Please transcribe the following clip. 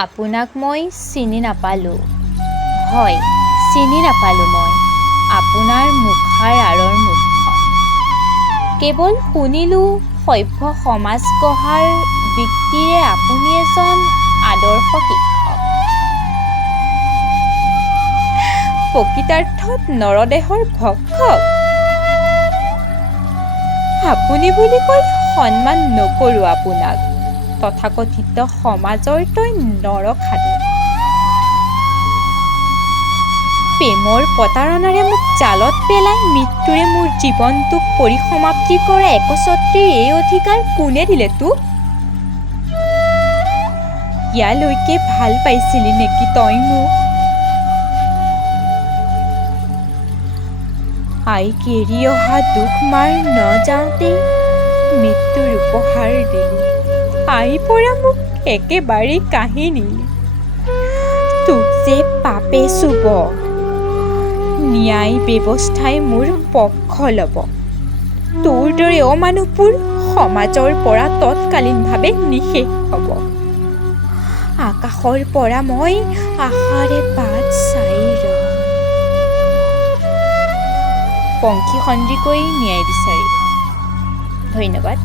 আপোনাক মই চিনি নাপালোঁ। হয়, চিনি নাপালোঁ মই আপোনাৰ মুখাৰ আঁৰৰ মুখখন। কেৱল শুনিলোঁ সভ্য সমাজ গঢ়াৰ বৃত্তিৰে আপুনি এজন আদৰ্শ শিক্ষক। প্ৰকৃতাৰ্থত নৰদেহৰ ভক্ষক। আপুনি বুলি কৈ সন্মান নকৰোঁ আপোনাক। তথাকথিত সমাজৰ তই নৰখাদক। প্ৰেমৰ প্ৰতাৰণাৰে মোক জালত পেলাই মৃত্যুৰে মোৰ জীৱনটোক পৰিসমাপ্তি কৰা একচ্ছত্ৰীৰ এই অধিকাৰ কোনে দিলে তোক? ইয়ালৈকে ভাল পাইছিলি নেকি তই মোক? আইক এৰি অহা দুখ মাৰ নযাওঁতেই মৃত্যুৰ উপহাৰ দিলি। আইৰ পৰা মোক একেবাৰেই কাঢ়ি নিলি। তোক যে পাপে চুব, ন্যায় ব্যৱস্থাই মোৰ পক্ষ ল'ব। তোৰ দৰে অমানুহবোৰ সমাজৰ পৰা তৎকালীনভাৱে নিঃশেষ হ'ব। আকাশৰ পৰা মই আশাৰে বাট চাই ৰম। পংখী সন্দিকৈ ন্যায় বিচাৰি। ধন্যবাদ।